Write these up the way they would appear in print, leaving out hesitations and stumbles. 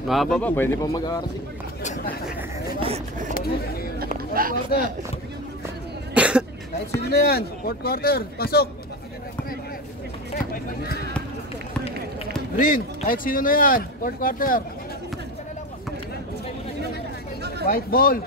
Mahaba ba? Pwede pa mag-RC. Kahit sino na yan. Fourth quarter. Pasok. Green. Kahit sino na yan. Fourth quarter. White ball.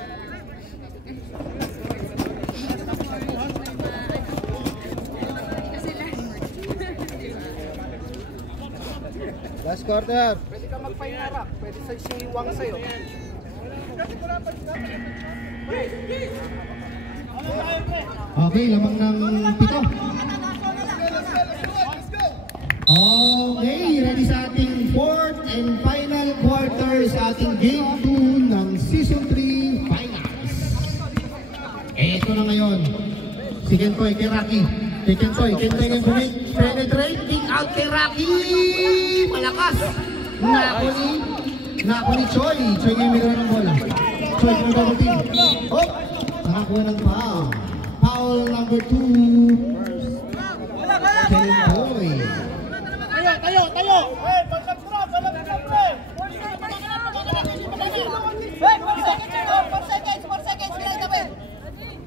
Last quarter. Pwede ka magpainara. Pwede sa si Wang sa'yo. Okay, lamang ng 7. Okay, ready sa ating 4th and final quarter sa ating Game 2 ng Season 3 Finals. Eto na ngayon. Si Kentoy kay Rocky. Kay Kentoy ng penetrate. Kick out kay Rocky. Malakas. Nako ni Choi. Choi ngayon may ng bola. Choi ng double team. Oh! Nakakuha ng foul. Foul number 2. Kentoy. Tayo!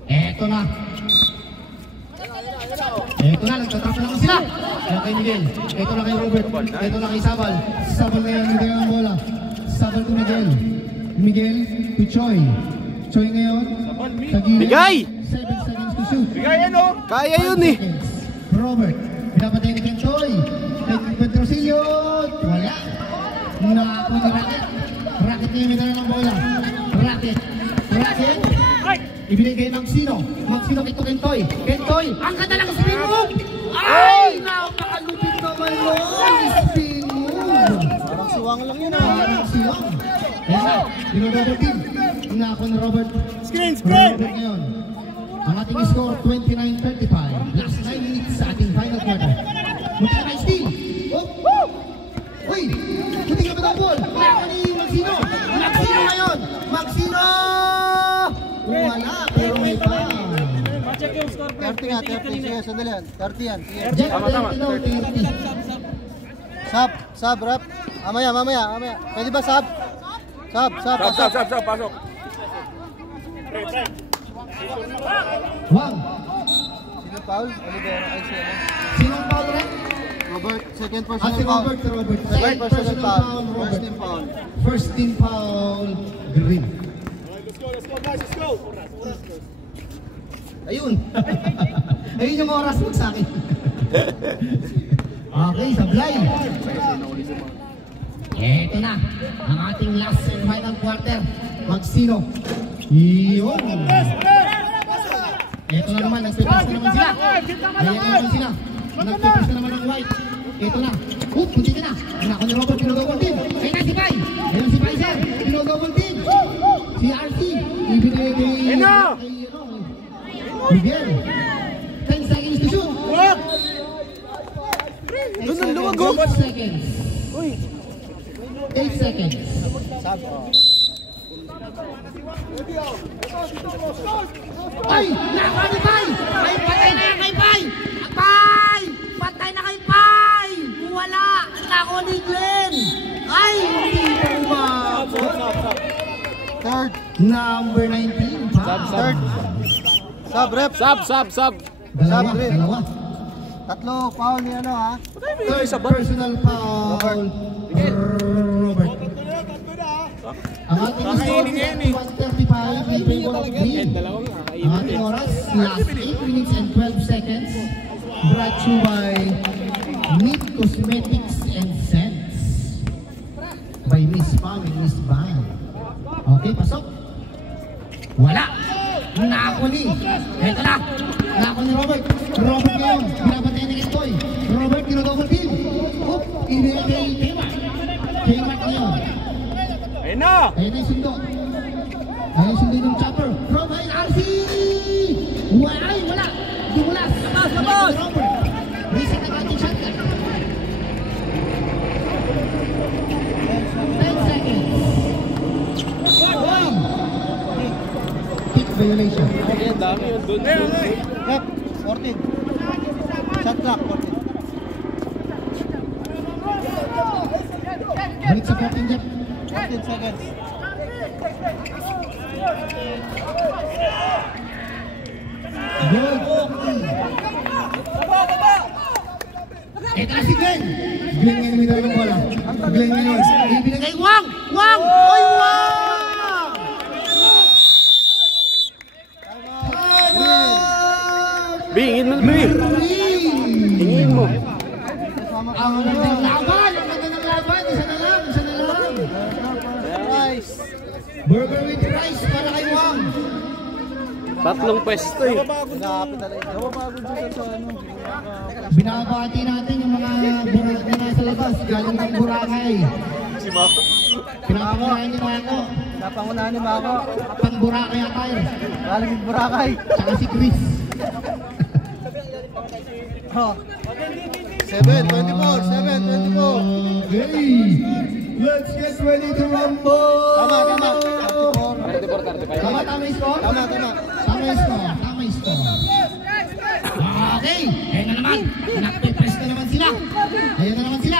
Eto na. Nagtatrap na sila. Eto kay Miguel. Eto na kay Robert. Eto na kay Sabal. Sabal na yan, hindi ang bola. Sabal to Miguel. Miguel to Choi. Choi ngayon. Bigay! 7 seconds to shoot. Bigay yan o! Kaya yun eh! Robert. Pinapatay ni Ken Choi. Kay Pedrosillo. Wala. Nako ni Rocket. Rocket niya may dala ng bola. Rocket. Ibinigay ng Sino kito Kentoy. Ang ganda lang spin move. Ay! Napakalupit naman yun. Spin move. Parang siwang lang yun Parang siwang. Ayan, double team. Nako ni Robert. Screen! Robert ngayon. Ang ating score 29-35. Last 9 minutes sa ating final quarter. Muntik na steal. Uy! Muntik na ba ang ball? Nako ni Magsino ngayon. Magsino! Wala, pero may pa. Check yung score. 30 nga, 30. Sige, sandali yan. 30 yan. Sige. Tama. 30. Sub, rap. Mamaya. Pwede ba sub? Sub. Pasok. Wang. Sino foul? Olivera. Ay, siya. Sinong foul rin? Robert, second Si personal foul. Robert. Second personal foul. Robert. First team foul. First team foul. Green. Let's go, guys. Let's go. Ayun. Ayun yung oras mo sa akin. Okay, sablay. Eto na. Ang ating last and final quarter. Magsino. Iyon. Eto na naman. Nagpipas na naman sila. Nagpipas na naman ang white. Eto na. Punti ka na. Nako ni Robert. Pinodouble team. Ayun na si Pai. Ayun si Pai, sir. Pinodouble team. Si RC. Ibigay kay... Miguel. 10 seconds to shoot. Doon ang luwag o! 8 seconds. 8 seconds. Ay! Nako ni Pai! Ay, patay na yan kay Pai! Pai! Patay na kay Pai! Wala! Nako ni Glenn! Ay! Hindi pa umabot! Third. Number 19. Third. Sub, rep. Sub. Dalawa. Tatlo, foul ni ano ha? Third personal foul. Robert. Ang ating score 135 in favor of Green. Ang ating oras, last 8 minutes and 12 seconds. Brought to you by Meat Cosmetics and Scents. By Miss Pam and Miss Van. Okay, pasok. Wala. Nako ni. Ito na. Nako ni Robert. Robert ngayon. Pinapatay na Kentoy. Robert, kinodouble team. Inilagay Kmart. Kmart ngayon. Ayun na! Ayun na yung sundo. Ayun yung sundo ng chopper. Robert RC! Wala! Dumulas! Labas! Robert. Reset ang ating shotgun. 10 seconds. Kick violation. Ay, ang dami yun doon. Rep, 14. Shot clock, 14. Balik sa 14 Jeff. 14 seconds. Good. Ito na si Glenn. Glenn ngayon may dalawang bola. Glenn ngayon. Ibinigay Wang! Wang! Oy, Wang! Bingin mo, Bing. Tingin mo. Ang ganda ng laban! Ang ganda ng laban! Isa na lang! Isa na lang! Rice. Burger with rice para kay Wang. Tatlong pwesto eh. Nagkakapit na rin. Nababago dyan sa ano. Binabati natin yung mga burak na nasa labas. Galing ng Boracay. Si Mako. Pinapangunahan ni Mako. Napangunahan ni Mako. Pang Boracay attire. Galing ng Boracay. Tsaka si Chris. Oh. 7-24. 7-24. Okay. Let's get ready to rumble. Tama, tama. 34-35. Tama, tama yung score? Tama, tama. Tama yung score. Tama yung score. Okay. Ayan na naman. Nagpipress na naman sila. Ayan na naman sila.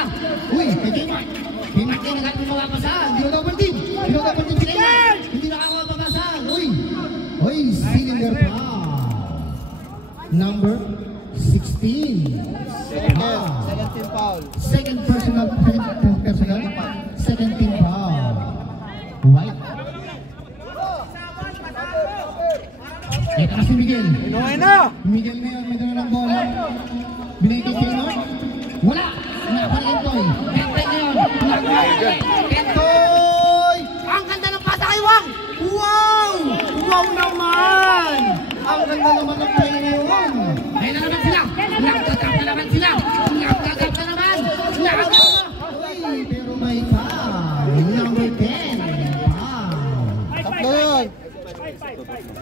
Uy, kay Kmart. Kmart yan agad yung mapapasahan. Hindi na double team. Hindi na double team si Kmart. Hindi na ako mapapasahan. Uy. Uy, cylinder pa. Number 16. Second team foul. Second personal. Second team foul. White. Ito na si Miguel. Inuwi na! Miguel na yun, may dala ng bola. Binigay kay Keno. Wala! Nakapalikin Toy. Kentoy ngayon. Kentoy! Ang ganda ng pasa kay Wang! Wow! Wow naman! Ang ganda naman ng play ngayon. Ayun na naman sila. Nakagagap na naman sila. Nakagagap na naman. Nakagagap na. Uy, pero may foul. Number 10. Foul. Tatlo yun.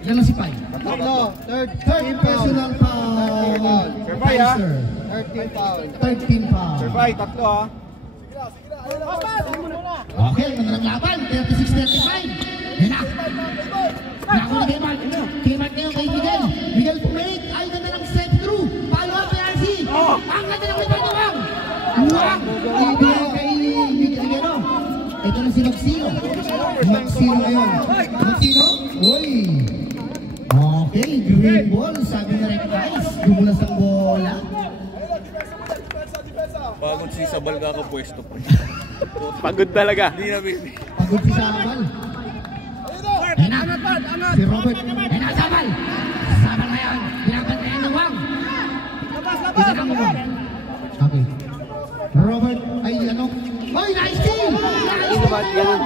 Yan na si Pai. Tatlo. Third Third team foul. personal foul. Sir Pai, ah. Sir. Third team foul. Third team foul. Survive, tatlo ah. Okay, magandang laban. 36-35. Yan na. Nako ni Kmart. Kmart ngayon kay Miguel. Miguel Pumalik. Ay, ganda ng step through. Follow up kay RC. Ang ganda ng rebound ni Wang. Wang. Ibigay kay Miguel. Ito na si Maxino. Maxino ngayon. Maxino. Uy. Okay, green ball. Sabi na rin guys. Dumulas ang bola. Pagod si Sabal kakapwesto pa. Pagod talaga. Hindi na baby. Pagod si Sabal. Ayan na. Si Robert. Ayan na, Sabal. Sabal ngayon. Binabantayan ng Wang. Isa lang mo. Okay. Robert. Ay, ano? Oy, nice team! Nice team!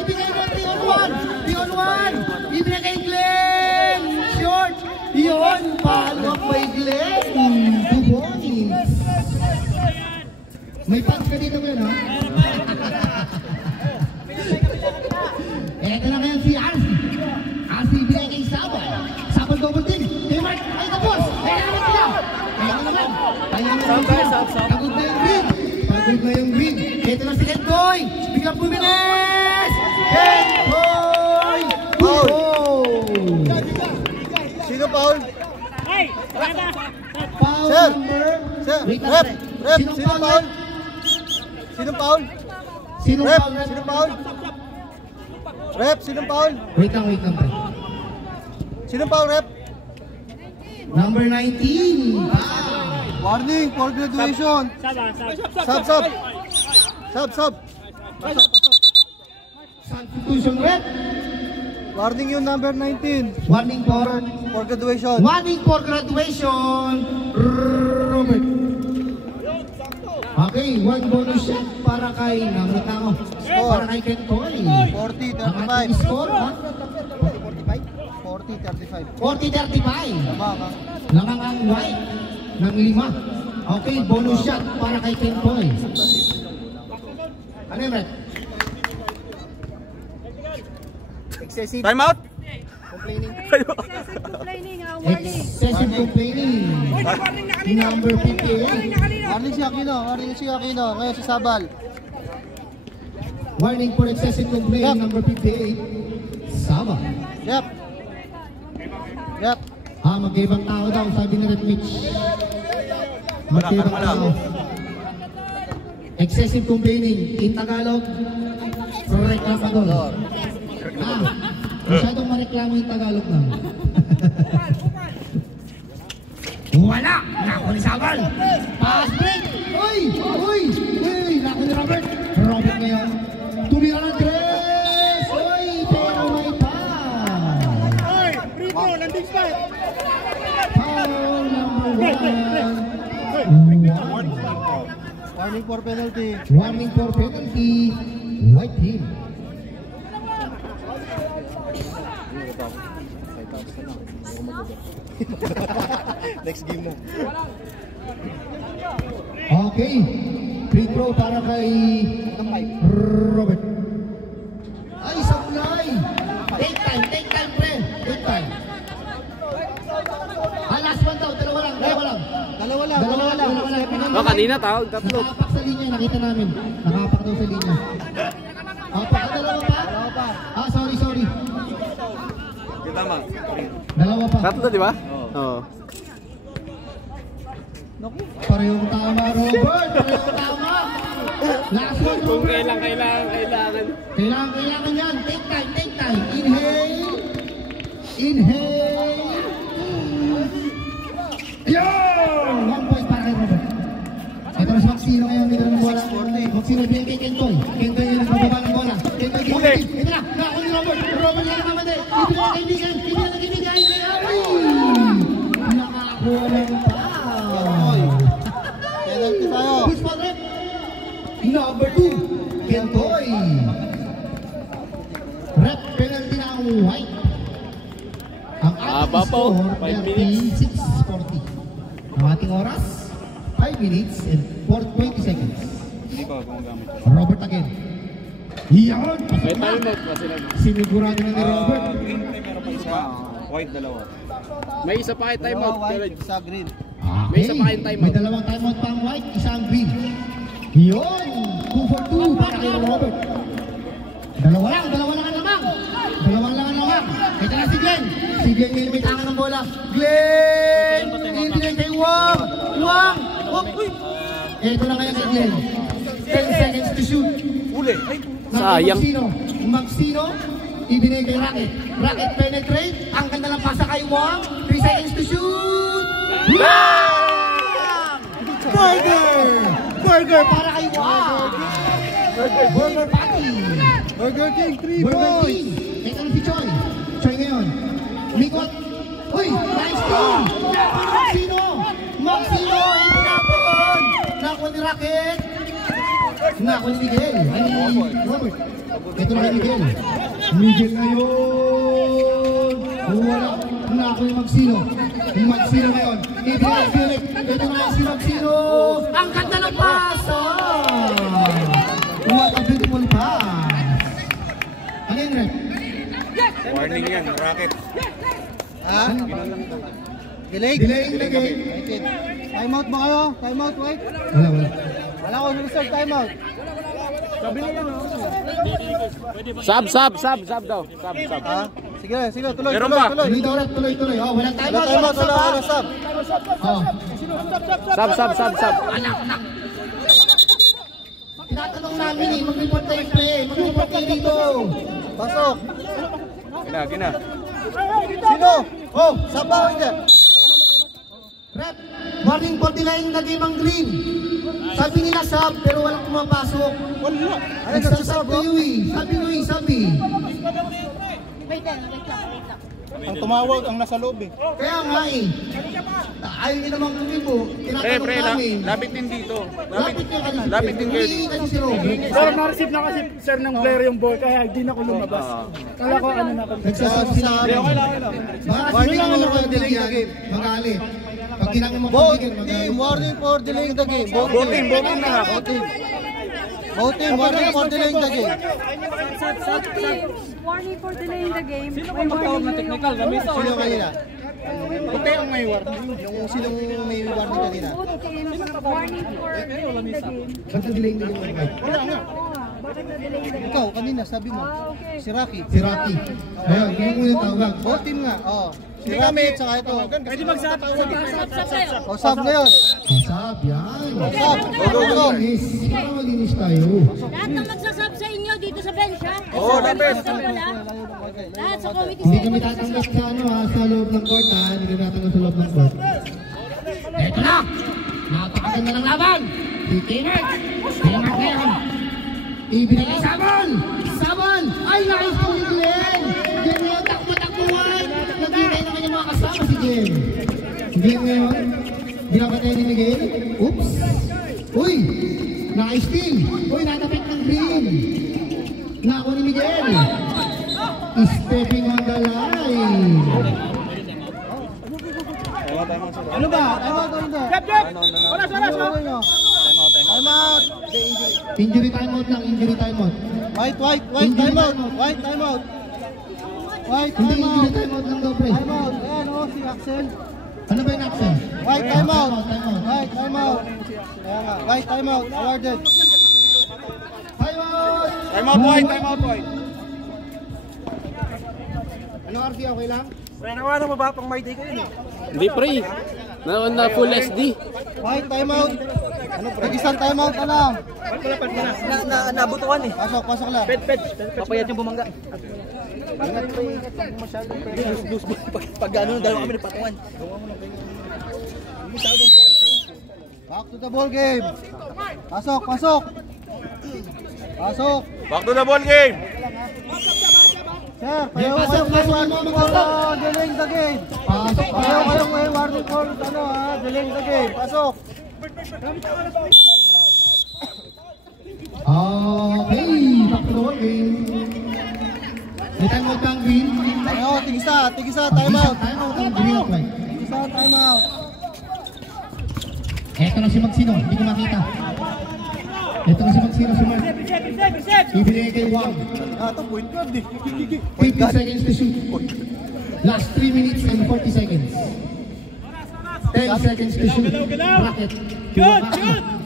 Ibigay mo 3-on-1! 3-on-1! Ibigay kay Glenn! Short! Yun! Follow up kay Glenn! 2 points! May punch ka dito ngayon, ha? Eto na ngayon si Arsi. Arsi ibigay kay Sabal. Sabal double team. Kmart. Ay, tapos! Kaya naman sila! Kaya naman! Kaya naman sila! Pagod na yung green! Pagod na yung green! Eto na si Kentoy! Biglang pumilis! Kentoy! Foul! Sino foul? Foul Sir! number... Sir! Wait lang, Rep! pre. Rep! Sinong Sino foul, foul? Rep? Sino foul? Sinong Rep! foul, Rep? Sino foul? Rep! Sino foul? Wait lang, pre. Sino foul, Rep? Number 19! Warning for graduation. Sub, sub. Sub, sub. Substitution Rep! Warning yung number 19 Warning for... for graduation. Warning for graduation, Robert. Okay, 1 bonus shot para kay Namita ko. Para kay Kentoy. 40-35. Ang ating score, ha? 40-35. 40-35. Tama ka. Nangangang white ng 5. Okay, bonus shot para kay Kentoy. Ano yun, Red? Excessive Time out! complaining. Excessive complaining. Number 58. Warning si Aquino. Warning si Aquino. Ngayon si Sabal. Warning for excessive complaining, number 58. Saba. Yep. Yep. Mag-ibang tao daw, sabi ni Red Mitch. Mag-ibang tao. Excessive complaining. In Tagalog, reklamador. Masyadong mareklamo yung Tagalog lang. Wala! Nako ni Sabal! Pass break! Uy! Uy! Uy! Nako ni Robert! Robert ngayon. Tumira ng tres! Uy! Pero may pass! Oy, free throw, landing spot. Foul number 1. Warning for penalty. Warning for penalty. White team. Next game mo. Okay. Free throw para kay Robert. Ay, sablay! Take time, pre. Take time. Last one daw, dalawa lang. Dalawa lang. Oh, kanina tawag, tatlo. Nakapak sa linya, nakita namin. Nakapak daw sa linya. Dalawa pa? Sorry. Tama. Dalawa pa. Tatlo, di ba? Oo. Parehong tama, Robert. Parehong tama. Last one, Kung Robert. kailangan. Kailangan yan. Take time. Inhale. Yun! 1 point para kay Robert. Ito na si Maxino ngayon. Dito ng bola. Maxino binigay kay Kentoy. Kentoy yung nagbababa ng bola. Kentoy. Ito na. Nako ni Robert. Robert lang naman din. Ibigay ng kaibigan. Nakakuha ng foul. Penalty tayo. Push ball rep. Number 2. Kentoy. Rep penalty na ang white. Ang ating po. score, 5 minutes. 36-40. Ang ating oras, 5 minutes and 20 seconds. Hindi ko gumagamit. Robert again. Yan! May time out kasi lang. Sinigurado na ni Robert. Green meron pa isa. White dalawa. May isa pa kay time out. Sa green. Okay. May isa pa kayong timeout. May dalawang timeout pang white, isang green. Yun! 2 for 2 para kay Robert. Dalawa lang ang lamang. Ito na si Glenn. Si Glenn ngayon may tangan ng bola. Glenn! Ibigay kay Wang! Ito na ngayon kay Glenn. 10 seconds to shoot. Uli. Sayang. Maxino. Ibigay kay Rocket. Rocket penetrate. Ang ganda ng pasa kay Wang. 3 seconds to shoot. Wang! Burger para kay Wang. Burger Patty. Burger King, 3 Burger points. King. Ito na si Choi. Choi ngayon. Mikot. Uy! Nice team! Maxino! Ito na po! Nakuha ni Rocket. Nakuha ni Miguel. Ay, Robert. Ito na kay Miguel. Miguel ngayon. Wala. Nakuha ni Maxino. Maxino ngayon. Ibigay Philip. Ito na si Maxino. Ang ganda ng paso! What a beautiful pass! Ano yun, Rep? Warning yan, Rocket. Ha? Delay? Delaying the game. Timeout ba kayo? Timeout, wait. Wala. Wala ko reserve timeout. Sub daw. Sub. Ha? Sige, tuloy. Meron pa? Tuloy. Oh, walang Wala timeout. timeout, wala sub. Oh. Sub. Tinatanong namin eh, mag-report tayo play. Mag-report tayo dito. Pasok. Gina. Sino? Oh, sub ba o hindi? Rep, warning for delaying the game ang green. Sabi nila sub, pero walang pumapasok. Wala. Ano Nagsasabi Louie. Sabi. Wait lang. Ang tumawag ang nasa loob eh. Kaya nga eh. Ayaw nyo namang kumibo. Tinatanong namin. Lapit din dito. Lapit din kayo dito. Kasi si Robert. Pero na-receive na kasi sir ng player yung ball kaya hindi na ko lumabas. Kala ko ano na ako. Nagsasabi sila. Warning Baka for sila delaying the game. magalit. Pag ginamit mo Both pagiging team, warning for delaying the game. Both team na nga. Both team, warning for delaying the game. Warning for delaying the game. Sino kung magtawag na technical? Sino kanina? Puti ang may warning. Yung sinong may warning kanina? Both teams, warning for delaying the game. Ba't nag-delay na yung white? Wala nga. Bakit na-delay the game? Ikaw, kanina, sabi mo. Okay. Si Rocky. Si Rocky. Ayun, yung unang tawag. Both team nga, oo. Si Rocky at saka ito. Pwede magsatawag. O, sub ngayon. Sab, yan. Sab, go. Malinis. Para malinis tayo. Lahat ng magsasab sa inyo dito sa bench, ha? Oo, the best. Lahat sa committee Hindi kami tatanggap sa ano ha, sa loob ng court ha. Hindi kami tatanggap sa loob ng court. Eto na! Napakaganda ng laban! Si Kenneth! Kenneth ngayon! Ibinigay Sabon! Sabon! Ay, nice po si Glenn! Glenn, takbo-takbuhan! Nagkitay na kanyang mga kasama si Glenn. Glenn ngayon, binabatayan ni Miguel. Oops! Uy! Naka-steal! Uy, natapit ng green! Nako ni Miguel! Stepping on the line! Ano ba? Time out o hindi? Oras. Time out. Injury timeout lang, injury timeout. White, time out. White, time out. White, Hindi, time injury out. timeout lang daw, pre. Time out. Ayan o, si Axel. Ano ba yung action? White, time out. Timeout. White, time out. Kaya nga, white, time out. Awarded. Timeout! Time out, White. Ano, RC, okay lang? Nawanan mo ba pang may day ko yun? Hindi, pre. Na full SD. White, time out. Nag-isang time out na lang. Nabutuan eh. Pasok lang. Papayat yung bumangga. Pag ano, dalawa kami nagpatungan. Back to the ball game. Pasok. Back to the ball game. Sir, payaw kayong may warning for delaying the game. Pasok. Payaw kayong may warning for delaying the game. Pasok. Okay, back to the ball game. May timeout bang green? Payaw, tigisa, time out. Timeout ang green at white. Tigisa, time out. Eto na si Magsino, hindi ko makita. Eto na si Magsino, si Mark. Ibinigay kay Wang. Ito, point guard eh. 50 seconds to shoot. Last 3 minutes and 40 seconds. 10 seconds to shoot. Racket. Shoot!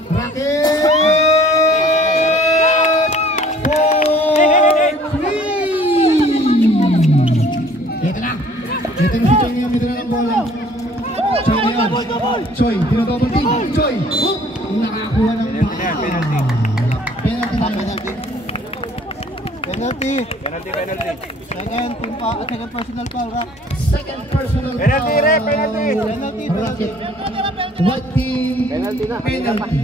Racket! 4-3! Ito na. Ito na si Choi ngayon. Ito na ng bola. Choi ngayon. Choi, pinadouble team. Choi! Hook! Nakakuha ng penalty. Penalty. Penalty. Second personal foul, Rock. Second personal Penalty, foul. Rep, penalty. Racket. White team. Penalty na. Penalty.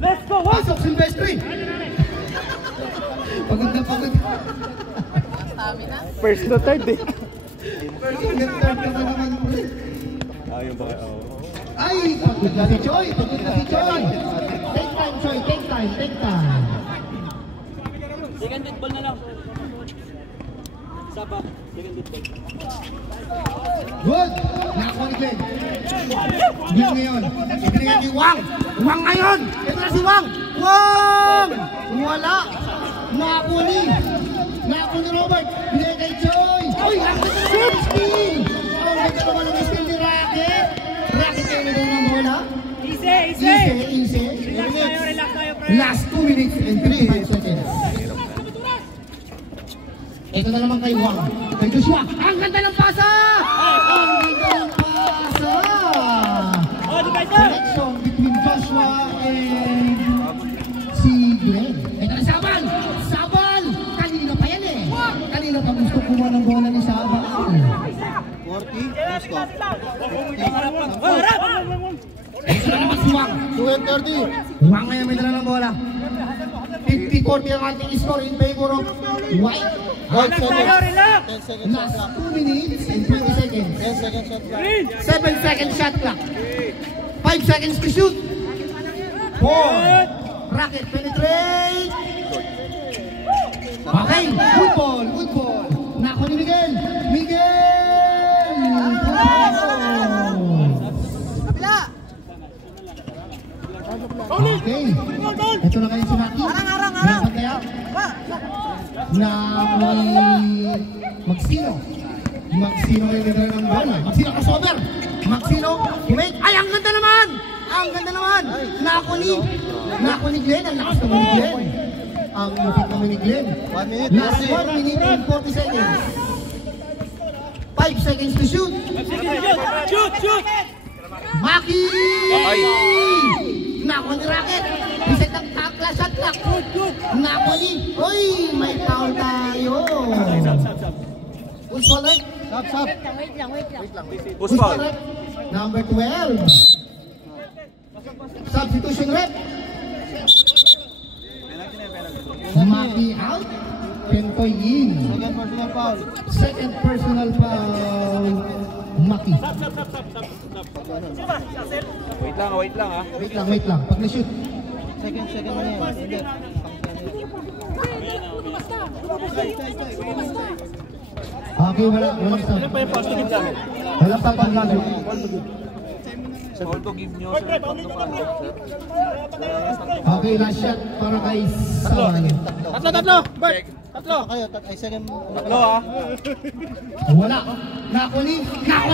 Let's go! Pasok Silvestre. Pagod na pagod. First to third eh. Second, third ka na naman. Yung ba? Ay, pagod na si Choi. Pagod na si Choi. Take time, Choi. Take time. Take time. Second dead ball na lang. Saba, second dead ball. Good. Nakakuha ni Glenn. Glenn ngayon. Ibinigay kay Wang. Wang ngayon. Ito na si Wang. Wang! Wala. Nakakuha ni Robert. Binigay kay Choi. Uy, ang ganda naman ng steal. Ang ganda naman ng steal ni Racket. Racket kayo nagawin ng bola. Easy. Relax tayo, pre. Last 2 minutes and 35 seconds. Ito na naman kay Wang. Kay Joshua. Ang ganda ng pasa! Ang ganda ng pasa! Connection between Joshua and si Glenn. Ito na Saban! Saban! Kanino pa yan eh? Kanino pa gusto kumuha ng bola ni Saban? 40. Let's go. Ito na naman si Wang. 2 and 30. Wang ngayon may dala ng bola. 50-40 ang ating score in favor of White. White, 10 seconds Last shot 2 minutes and 20 seconds. 10 seconds shot clock. 7 seconds shot clock. 5 seconds to shoot. 4. Racket penetrate. Okay, good ball. Nako ni Miguel. Okay. Ito na kayo si Maki. Harang. Na Magsino ngayon nagdala ng bola. Magsino crossover. Magsino, wait. Ay, ang ganda naman. Nako ni Glenn. Ang lakas naman ni Glenn. Ang lupit naman ni Glenn. 1 minute. Last 1 minute and 40 seconds. 5 seconds to shoot. Shoot! Maki! Ay. Nako ni Rocket. Reset ng takla, shot clock. Nako ni. Uy, may foul tayo. Push ball right. Sab. Wait lang. Push foul. right. Number 12. Substitution rep. Maki out. Pentoy in. Second personal Second personal foul. foul. Maki. Wait lang ha. Wait lang. Pag na-shoot. Second na yan. Hindi. Okay, walang stop. Walang papangalo. Auto give nyo sir. Okay, last shot para kay Sawan. Tatlo. Bert. Tatlo. Kayo, second. Tatlo ha. Wala. Nakuni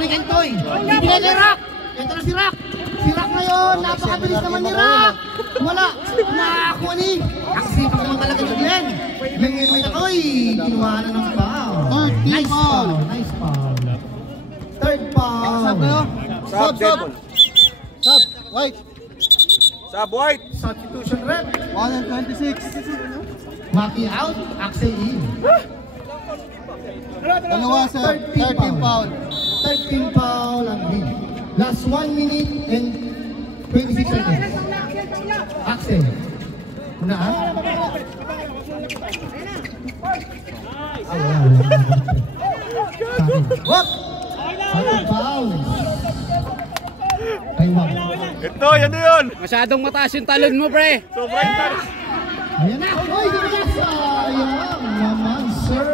Kentoy. Ibigay kay Rock. Ito na si Rock. Si Rock ngayon. Napakabilis naman ni Rock. Wala. Nakuni. Aksipag naman talaga ni Glenn. Glenn ngayon may takoy. Kinuha na ng foul. Nice foul. Third foul. Sab kayo. Sub, dead ball. Sab. White. Sub white. Substitution rep. 126. Maki out. Axel in. Dalawa sir. 13 foul. 13 foul ang big. Last 1 minute and 26 seconds. Axel. Una ha? Wap! 5 fouls. Ay, wap. Ito, yan na yun. Masyadong mataas yung talon mo, pre. Sobrang taas. Ayan na. Oy, di ba sayang naman, sir.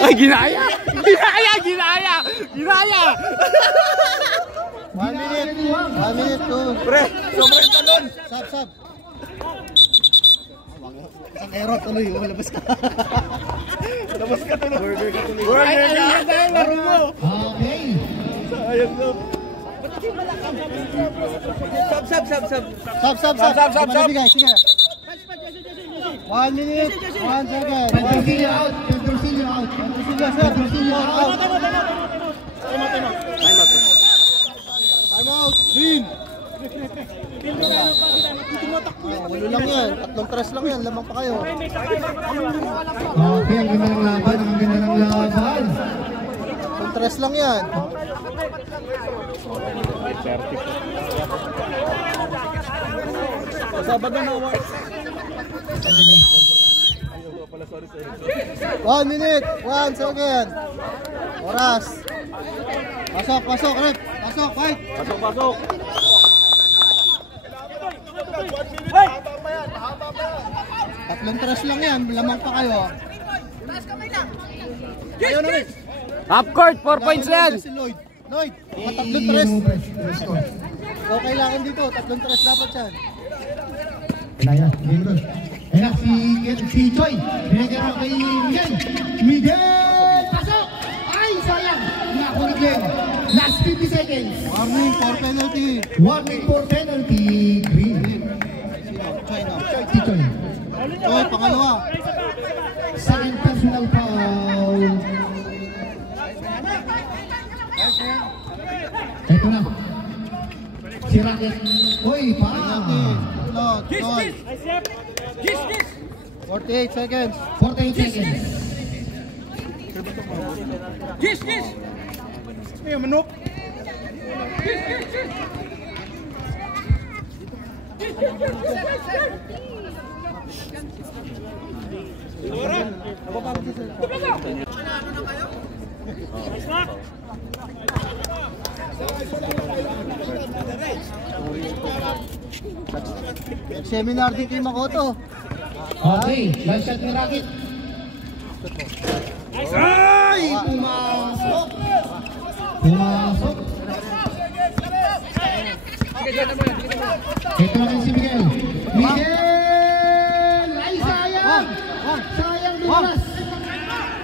Ay, ginaya! 1 minute. 1 minute to. Pre, sobrang talon. Sab. Ang error tuloy. Labas ka. Labas ka tuloy. Burger ka tuloy. Ay, yan na yung laro mo. Okay. Sayang no. Sab. Manabigay. Sige. 1 minute. 1 second. Pedrosillo out. Sige, sir. Pedrosillo out. Time out. Green. Walo lang yan. Tatlong tres lang yan. Lamang pa kayo. Okay, ang ganda ng laban. Tatlong tres lang yan. Kasabag na nawa. 1 minute. 1 second. Oras. Pasok, Rep. Pasok, fight. Pasok. Tatlong tres lang yan. Lamang pa kayo. Half court, 4 points yan. Si Lloyd, mga tatlong tres. So, kailangan dito. Tatlong tres dapat yan. Ayan, si Choi. Binigyan ako kay Miguel. Pasok! Ay, sayang. Nako ni Glenn. Last 50 seconds. Warning for penalty. Warning for penalty. Green. China. Si Choi. Choi, pangalawa. Second personal foul. Ito na. Si Rocket. Uy, pa. Choi. 48 seconds. 48 seconds. Manok. Seminar din kay Makoto. Okay, last shot ni Rocket. Ay! Pumasok! Ito naman si Miguel. Ay, sayang! Sayang dumas!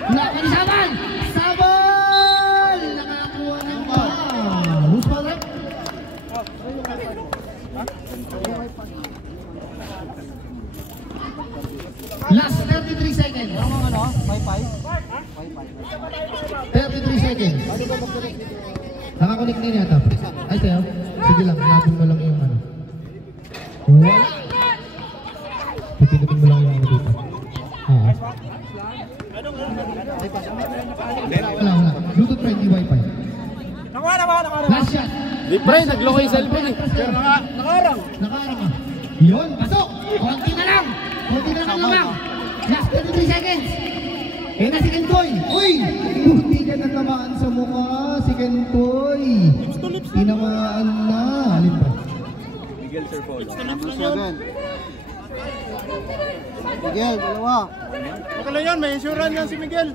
Lakan Saban! Saban! Nakakuha ng who's ball rep? Last 33 seconds. 33 seconds. Nakakunik na yata. Ay, sa'yo? Sige lang, hanapin mo lang yung ano. Wala! Pipindutin mo lang yung ano dito. Wala. Bluetooth friendly wifi. Nakuha. Last shot. Di pre, nagloko yung cellphone eh. Pero nakaarang. Nakaarang ka. Yun, pasok! Konti na lang ang lamang. Last 33 seconds. Eh na si Kentoy. Uy! Hindi ka natamaan sa mukha, si Kentoy. Tinamaan na. Alin ba? Miguel Sir Paul. Miguel, dalawa. Okay lang yan, may insurance yan si Miguel.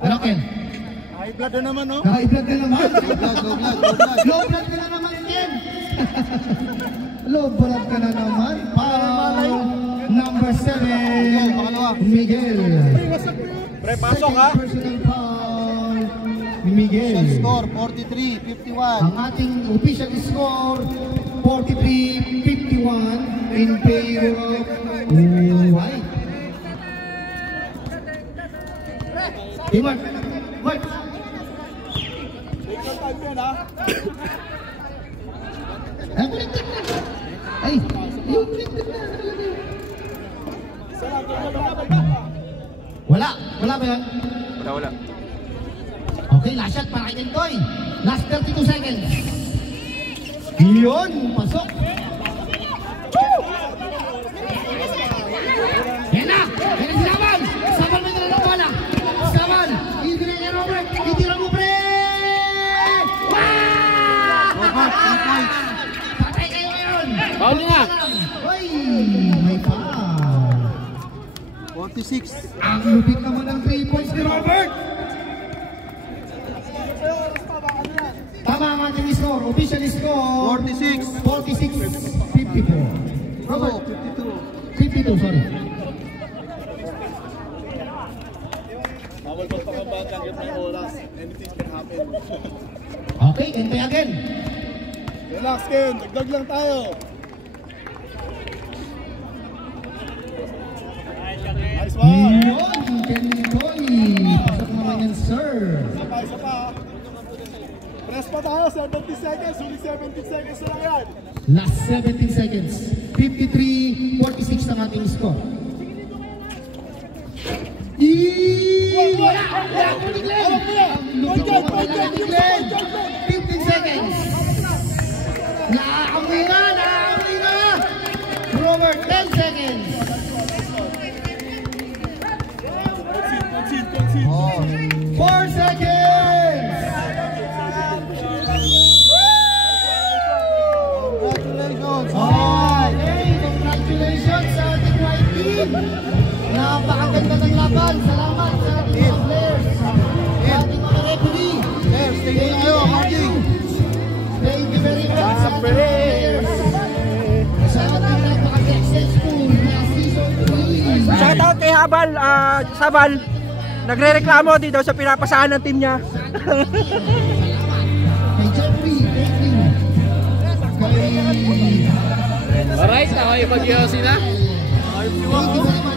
Ano, Ken? High blood na naman, no? Naka-i-vlog ka naman. Low blood. Low blood ka na naman, Ken. Low blood ka na naman. Foul number 7. Miguel. Pre, pasok ha. Personal foul. Miguel. Score 43-51. Ang ating official score 43-51 in favor of White. Hey, Mark. Ay, yung Wala ba yan? Wala. Okay, last shot para kay Kentoy. Last 32 seconds. Yun, pasok. Yan na si Saban. Saban may nalang bola. Saban, ibigay niya Robert. Itira mo, pre. Patay kayo ngayon. Foul nga. Uy, may foul. 46. Ang lupit naman ng 3 points ni Robert. Tama ang ating score. Official score 46-54. Robert, 52, sorry. Bawal pa pagkabagang yung may oras. Anything can happen. Okay, Kentoy again. Relax, Ken. Dagdag lang tayo. Nice one. Yun, Kentoy. Pasok naman yan, sir. Isa pa. Press pa tayo, 70 seconds. Sulit 70 seconds na lang yan. Last 17 seconds. 53-46 ang ating score. Wala! Lupit naman ang ating Glenn. 15 seconds. Naaamoy na! Robert, 10 seconds. Concede. 4 seconds. Congratulations. Okay, congratulations sa ating white team. Napakaganda ng laban. Salamat sa ating mga players. Sa ating mga referee. Players, thank you kayo, Marking. Thank you very much sa ating mga players. Sa ating napaka-successful na season 3. Shoutout kay Habal, Sabal. Nagre-reklamo dito sa pinapasahan ng team niya. Kay Jeffrey, thank you. Kay... Alright, ako yung mag-yosi na. Thank you very much.